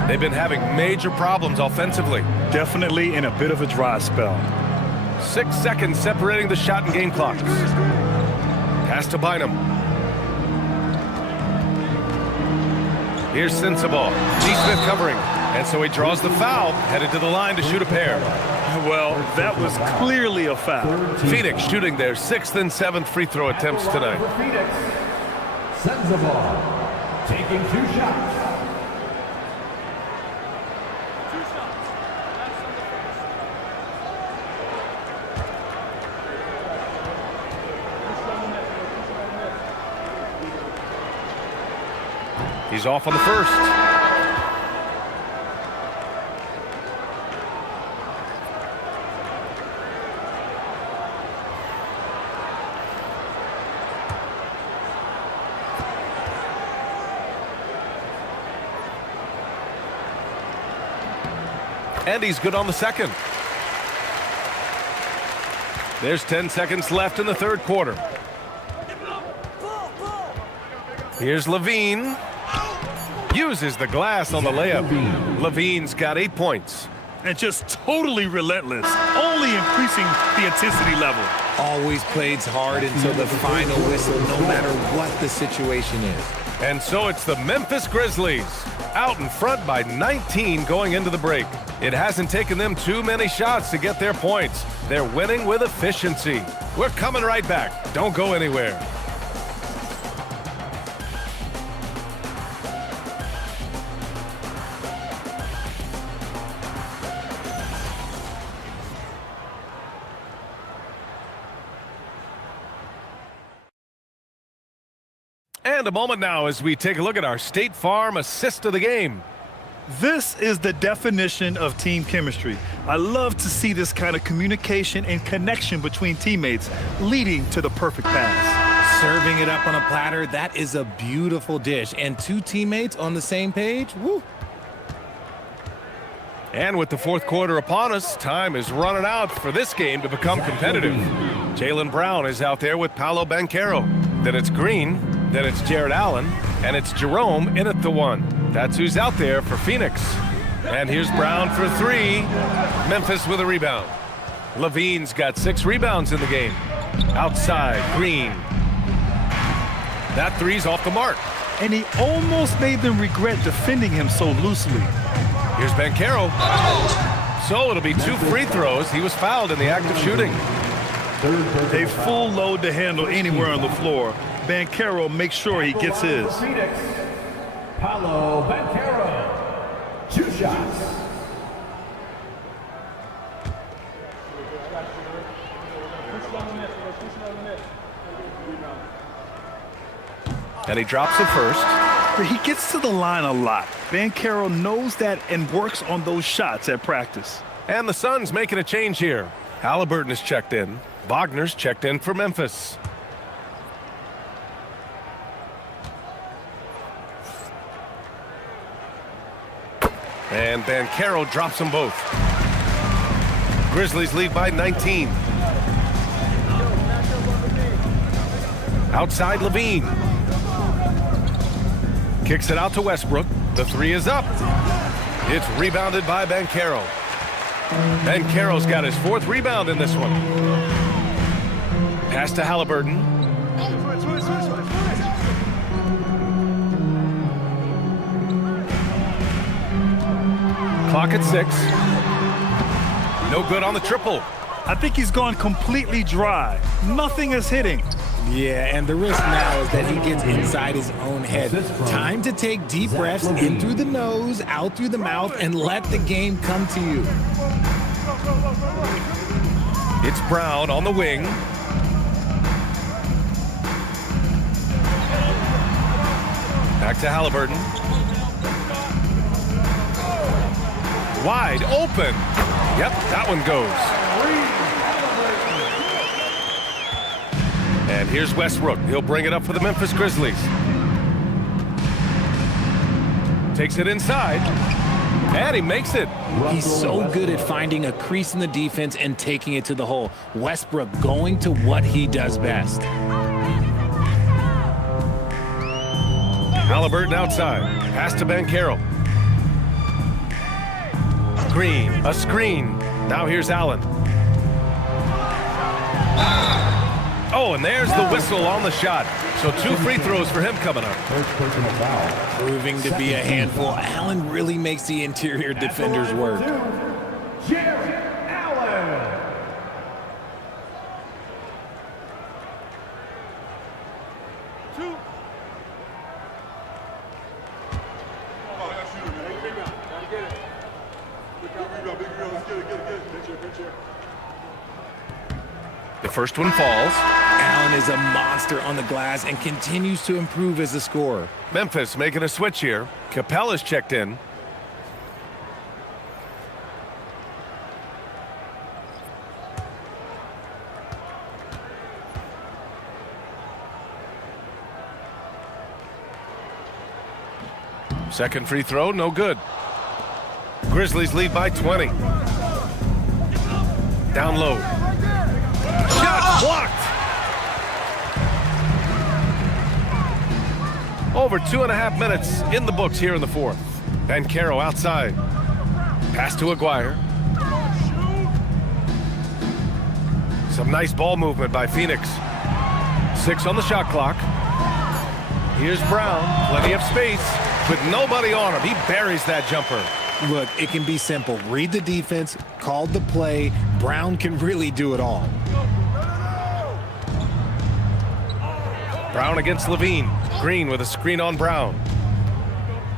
They've been having major problems offensively. Definitely in a bit of a dry spell. 6 seconds separating the shot and game clocks. Pass to Bynum. Here's Sensabaugh. Neesmith covering. And so he draws the foul, headed to the line to shoot a pair. Well, that was clearly a foul. Phoenix shooting their 6th and 7th free throw attempts tonight. Phoenix, Sensabaugh taking 2 shots. He's off on the first. And he's good on the second. There's 10 seconds left in the third quarter. Here's Levine. Uses the glass on the layup. Levine's got 8 points. And just totally relentless, only increasing the intensity level. Always plays hard until the final whistle, no matter what the situation is. And so it's the Memphis Grizzlies, out in front by 19 going into the break. It hasn't taken them too many shots to get their points. They're winning with efficiency. We're coming right back. Don't go anywhere. And a moment now as we take a look at our State Farm assist of the game. This is the definition of team chemistry. I love to see this kind of communication and connection between teammates leading to the perfect pass. Serving it up on a platter, that is a beautiful dish. And 2 teammates on the same page, woo. And with the fourth quarter upon us, time is running out for this game to become competitive. Jaylen Brown is out there with Paolo Banchero. Then it's Green. Then it's Jared Allen, and it's Jerome in at the 1. That's who's out there for Phoenix. And here's Brown for 3. Memphis with a rebound. Levine's got 6 rebounds in the game. Outside, Green. That 3's off the mark. And he almost made them regret defending him so loosely. Here's Banchero. So it'll be 2 free throws. He was fouled in the act of shooting. A full load to handle anywhere on the floor. Banchero makes sure he gets his. Phoenix, Paolo Banchero, 2 shots. And he drops it first. He gets to the line a lot. Banchero knows that and works on those shots at practice. And the Suns making a change here. Halliburton is checked in. Wagner's checked in for Memphis. And Banchero drops them both. Grizzlies lead by 19. Outside Levine. Kicks it out to Westbrook. The three is up. It's rebounded by Banchero. Banchero's got his fourth rebound in this one. Pass to Halliburton. Clock at 6. No good on the triple. I think he's gone completely dry. Nothing is hitting. Yeah, and the risk now is that he gets inside his own head. Time to take deep breaths in through the nose, out through the mouth, and let the game come to you. It's Brown on the wing. Back to Halliburton. Wide open. Yep, that one goes. And here's Westbrook. He'll bring it up for the Memphis Grizzlies. Takes it inside. And he makes it. He's so good at finding a crease in the defense and taking it to the hole. Westbrook going to what he does best. Halliburton outside. Pass to Banchero. Green, a screen. Now here's Allen. Oh, and there's the whistle on the shot. So 2 free throws for him coming up. Proving to be a handful. Allen really makes the interior defenders work. The first one falls. Allen is a monster on the glass and continues to improve as a scorer. Memphis making a switch here. Capella's checked in. Second free throw, no good. Grizzlies lead by 20. Down low. Shot blocked. Over 2.5 minutes in the books here in the fourth. Banchero outside. Pass to Aguirre. Some nice ball movement by Phoenix. 6 on the shot clock. Here's Brown. Plenty of space. With nobody on him, he buries that jumper. Look, it can be simple. Read the defense, call the play. Brown can really do it all. Brown against Levine. Green with a screen on Brown.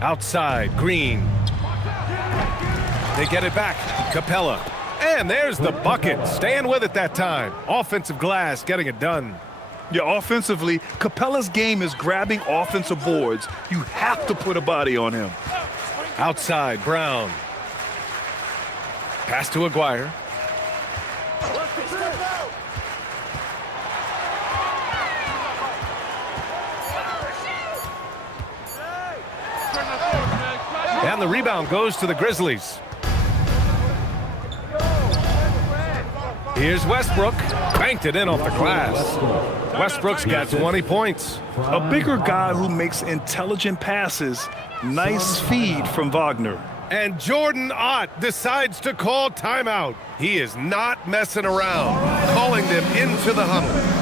Outside, Green. They get it back. Capella. And there's the bucket. Staying with it that time. Offensive glass, getting it done. Yeah, offensively, Capella's game is grabbing offensive boards. You have to put a body on him. Outside, Brown. Pass to Aguirre. And the rebound goes to the Grizzlies. Here's Westbrook. Banked it in off the glass. Westbrook's got 20 points. A bigger guy who makes intelligent passes. Nice feed from Wagner. And Jordan Ott decides to call timeout. He is not messing around, calling them into the huddle.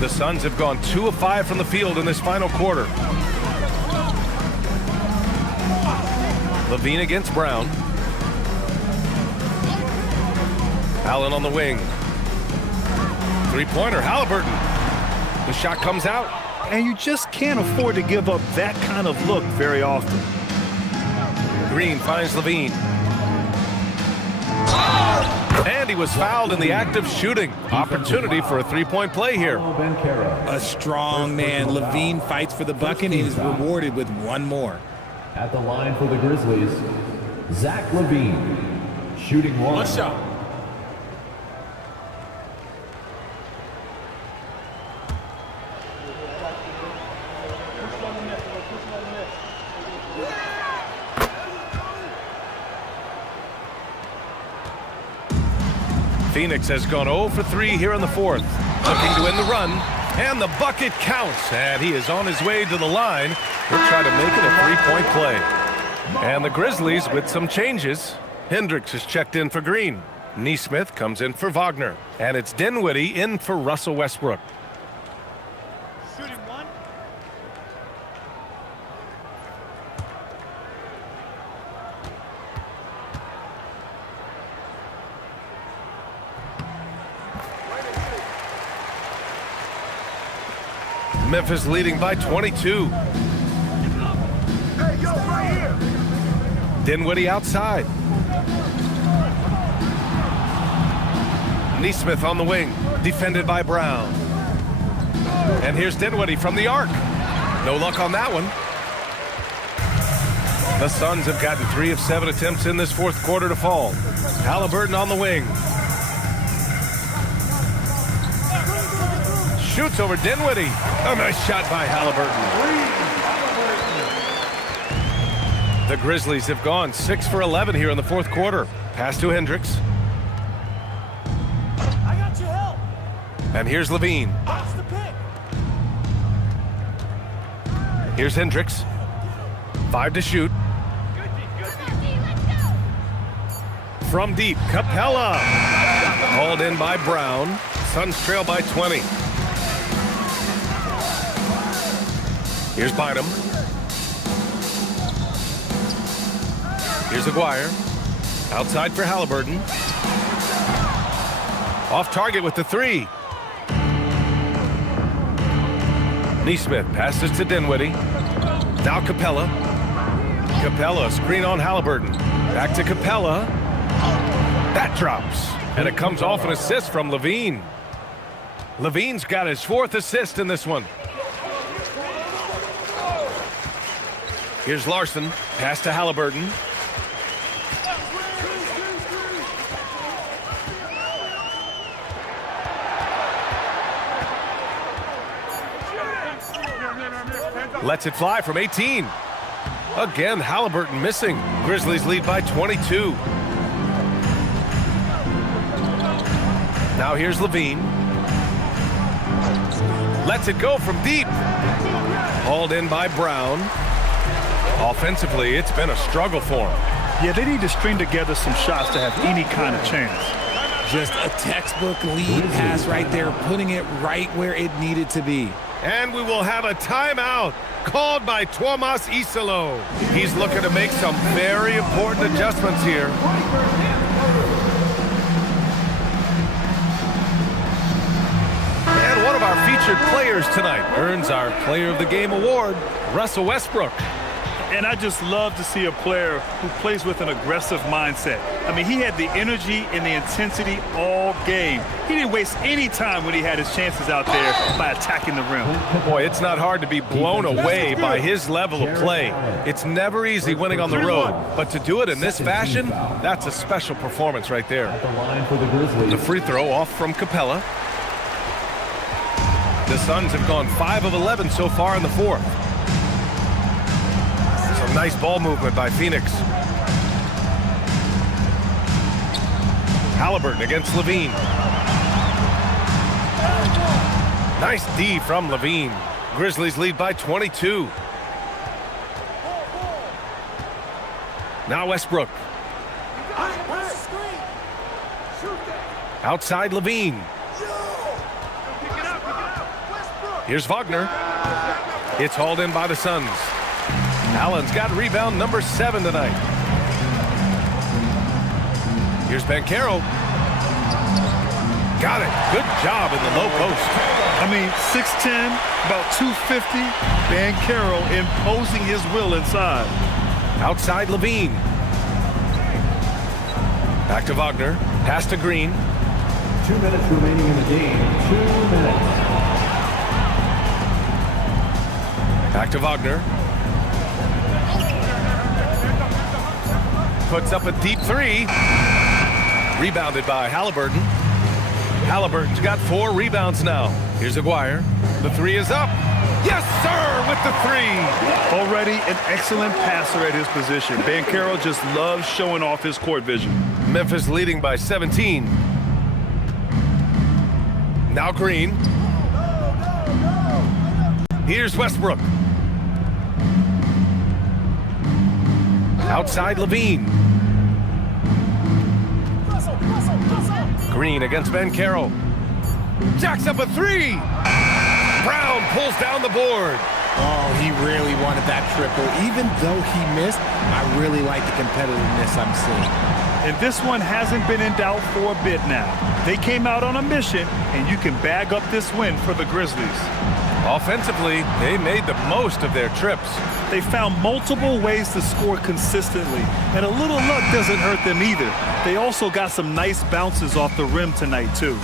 The Suns have gone 2 of 5 from the field in this final quarter. Levine against Brown. Allen on the wing. Three-pointer, Halliburton. The shot comes out. And you just can't afford to give up that kind of look very often. Green finds Levine. And he was fouled in the act of shooting. Opportunity for a three-point play here. A strong man. Levine fights for the bucket and is rewarded with one more. At the line for the Grizzlies, Zach Levine, shooting one. One shot. Phoenix has gone 0 for 3 here in the fourth. Looking to win the run. And the bucket counts. And he is on his way to the line. He'll try to make it a three-point play. And the Grizzlies with some changes. Hendricks is checked in for Green. Neesmith comes in for Wagner. And it's Dinwiddie in for Russell Westbrook. Shooting one. Memphis leading by 22. Hey, yo, right here. Dinwiddie outside. Neesmith on the wing, defended by Brown. And here's Dinwiddie from the arc. No luck on that one. The Suns have gotten 3 of 7 attempts in this fourth quarter to fall. Halliburton on the wing. Shoots over Dinwiddie. A nice shot by Halliburton. The Grizzlies have gone 6 for 11 here in the fourth quarter. Pass to Hendricks. I got your help. And here's Levine. Watch the pick. Here's Hendricks. 5 to shoot. From deep, Capella. Hauled in by Brown. Suns trail by 20. Here's Bynum. Here's Aguirre. Outside for Halliburton. Off target with the three. Neesmith passes to Dinwiddie. Now Capella. Capella, screen on Halliburton. Back to Capella. That drops. And it comes off an assist from Levine. Levine's got his 4th assist in this one. Here's Larson. Pass to Halliburton. Lets it fly from 18. Again, Halliburton missing. Grizzlies lead by 22. Now here's Levine. Lets it go from deep. Hauled in by Brown. Offensively, it's been a struggle for him. Yeah, they need to string together some shots to have any kind of chance. Just a textbook lead pass right there, putting it right where it needed to be. And we will have a timeout called by Tuomas Isalo. He's looking to make some very important adjustments here. And one of our featured players tonight earns our Player of the Game award, Russell Westbrook. And I just love to see a player who plays with an aggressive mindset. I mean, he had the energy and the intensity all game. He didn't waste any time when he had his chances out there by attacking the rim. Boy, it's not hard to be blown away by his level of play. It's never easy winning on the road, but to do it in this fashion, that's a special performance right there. At the line for the Grizzlies, The free throw off from Capella. The Suns have gone 5 of 11 so far in the fourth. Some nice ball movement by Phoenix. Halliburton against Levine. Nice D from Levine. Grizzlies lead by 22. Now Westbrook. Outside Levine. Here's Wagner. It's hauled in by the Suns. Allen's got rebound number 7 tonight. Here's Banchero. Got it. Good job in the low post. I mean, 6'10", about 250. Banchero imposing his will inside. Outside Levine. Back to Wagner. Pass to Green. 2 minutes remaining in the game. 2 minutes. Back to Wagner. Puts up a deep 3. Rebounded by Halliburton. Halliburton's got 4 rebounds now. Here's Aguirre. The 3 is up. Yes, sir, with the 3. Already an excellent passer at his position. Banchero just loves showing off his court vision. Memphis leading by 17. Now Green. Here's Westbrook. Outside Levine. Green against Banchero. Jacks up a 3. Brown pulls down the board. Oh, he really wanted that triple. Even though he missed, I really like the competitiveness I'm seeing. And this one hasn't been in doubt for a bit now. They came out on a mission, and you can bag up this win for the Grizzlies. Offensively, they made the most of their trips. They found multiple ways to score consistently, and a little luck doesn't hurt them either. They also got some nice bounces off the rim tonight, too.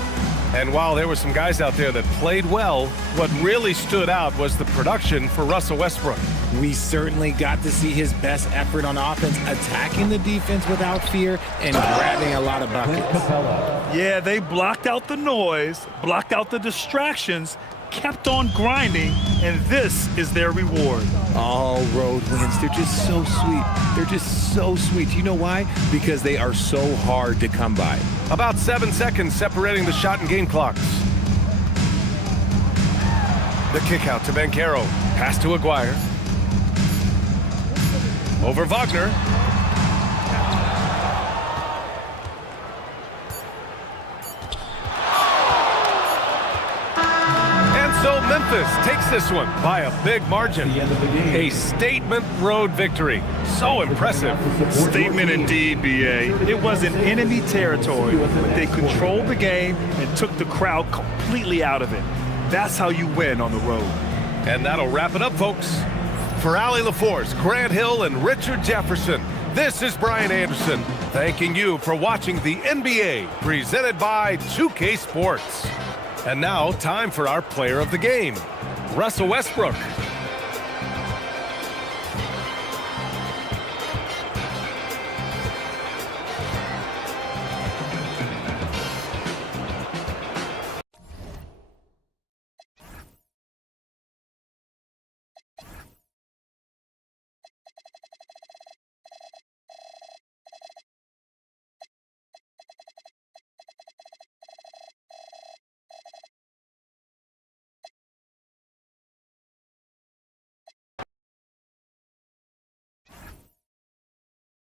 And while there were some guys out there that played well, what really stood out was the production for Russell Westbrook. We certainly got to see his best effort on offense, attacking the defense without fear and grabbing a lot of buckets. Yeah, they blocked out the noise, blocked out the distractions, kept on grinding, and this is their reward. All road wins, they're just so sweet. They're just so sweet. You know why? Because they are so hard to come by. About 7 seconds separating the shot and game clocks. The kick out to Banchero. Pass to Aguirre. Over Wagner. So Memphis takes this one by a big margin. A statement road victory. So impressive. Statement indeed, B.A. It was in enemy territory, but they controlled the game and took the crowd completely out of it. That's how you win on the road. And that'll wrap it up, folks. For Allie LaForce, Grant Hill, and Richard Jefferson, this is Brian Anderson, thanking you for watching the NBA, presented by 2K Sports. And now, time for our player of the game, Russell Westbrook.